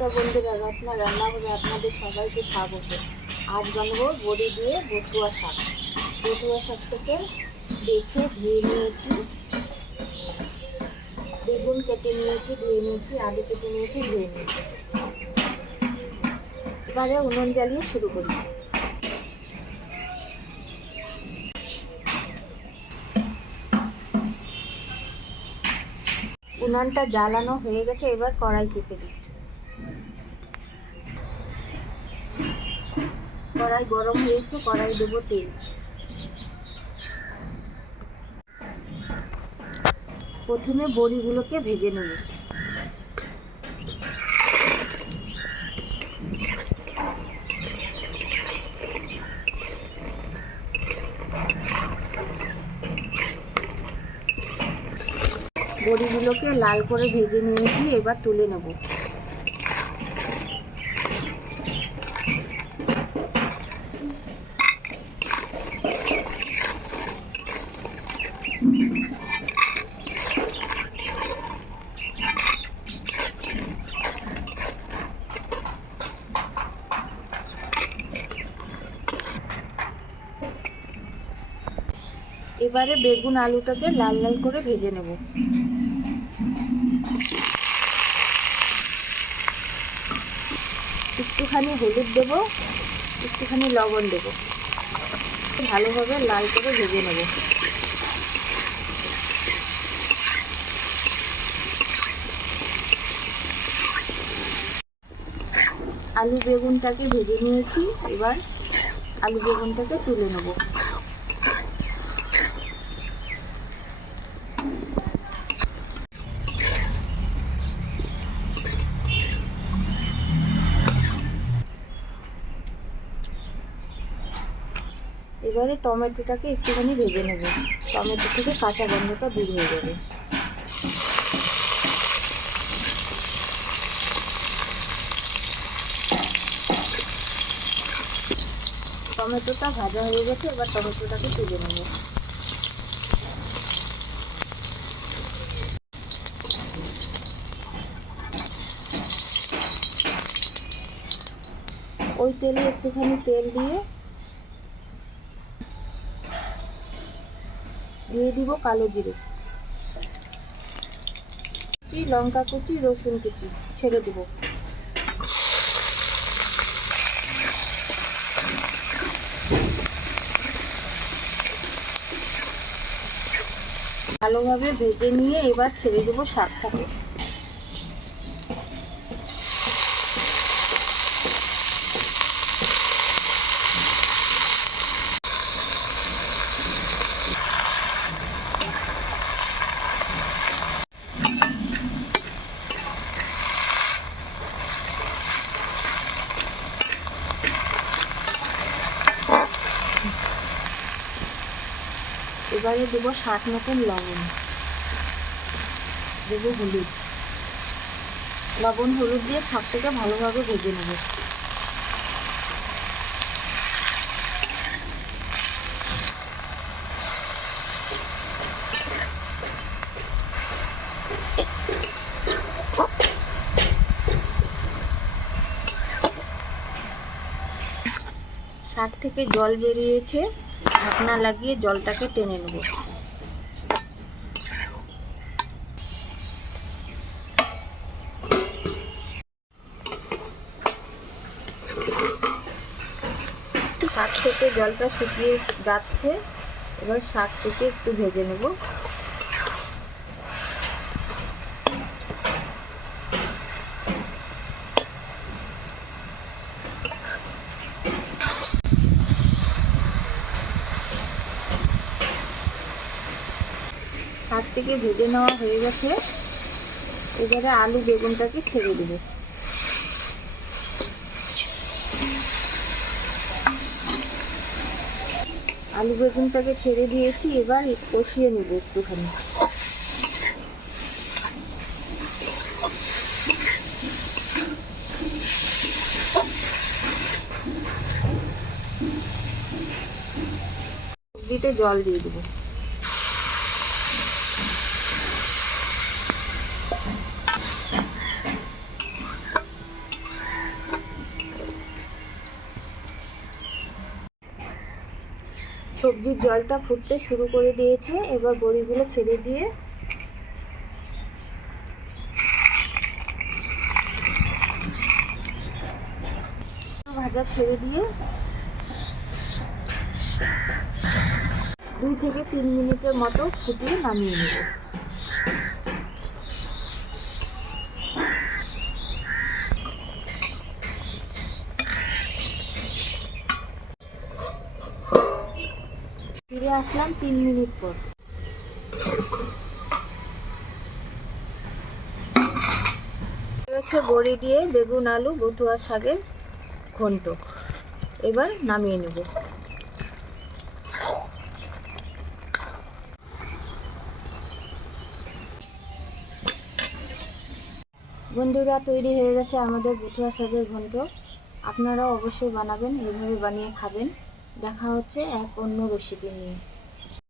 নমস্কার বন্ধুরা, রত্না রান্নাঘরে আপনাদের সবাইকে স্বাগত। আজ বানাবো বড়ি দিয়ে বটুয়া শাক। বটুয়া শাকটাকে বেছে ধুয়ে নিয়েছি, বেগুন কেটে নিয়েছি, ধুয়ে নিয়েছি, আলু কেটে নিয়েছি, ধুয়ে নিয়েছি। এবারে উনুন জ্বালিয়ে শুরু করি। উনুনটা জ্বালানো হয়ে গেছে, এবার কড়াই চেপে দিই। কড়াই গরম হয়েছে, কড়াই দেবো তেল। প্রথমে বড়িগুলোকে ভেজে নেব। বড়িগুলোকে লাল করে ভেজে নিয়েছি, এবার তুলে নেব। এবারে বেগুন আলুটাকে লাল লাল করে ভেজে নেব। একটুখানি হলুদ দেব, একটুখানি লবণ দেব, ভালোভাবে লাল করে ভেজে নেব। আলু বেগুনটাকে ভেজে নিয়েছি, এবার আলু বেগুনটাকে তুলে নেব। এবারে টমেটোটাকে একটুখানি ভেজে নেব, টমেটো থেকে কাঁচা গন্ধটা দূর হয়ে যাবে। টমেটোটা ভাজা হয়ে গেছে, এবার টমেটোটাকে তুলে নেব। ওই তেলে একটুখানি তেল দিয়ে দিব কালো জিরে, লঙ্কা কুচি, রসুন কুচি ছেড়ে দেব। ভালোভাবে ভেজে নিয়ে এবার ছেড়ে দেবো শাকটাকে। এবারে দেবো স্বাদ মতন লবণ, দেবো হলুদ। লবণ হলুদ দিয়ে শাকটাকে ভালোভাবে ভেজে নেব। শাক থেকে জল বেরিয়েছে, ঢাকনা লাগিয়ে জলটাকে টেনে নেব। শাক থেকে জলটা শুকিয়ে যাচ্ছে, এবার শাক থেকে একটু ভেজে নেব। শাক থেকে ভেজে নেওয়া হয়ে গেছে, এবারে আলু বেগুনটাকে ছেড়ে দেবো। আলু বেগুনটাকে ছেড়ে দিয়েছি, এবার কষিয়ে নেব একটুখানি। সবজিতে জল দিয়ে দেবো। সবজির জলটা ফুটতে শুরু করে দিয়েছে। এবার বড়িগুলো ছেড়ে দিয়ে ভাজা ছেড়ে দিয়ে 2 থেকে 3 মিনিটের মতো ফুটিয়ে নামিয়ে নেব। ফিরে আসলাম 3 মিনিট পর। বড়ি দিয়ে বেগুন আলু বটুয়া শাকের ঘন্ট। এবার নামিয়ে নেব। বন্ধুরা, তৈরি হয়ে গেছে আমাদের বটুয়া শাকের ঘন্ট। আপনারাও অবশ্যই বানাবেন, এভাবে বানিয়ে খাবেন। দেখা হচ্ছে এক অন্য রেসিপি নিয়ে।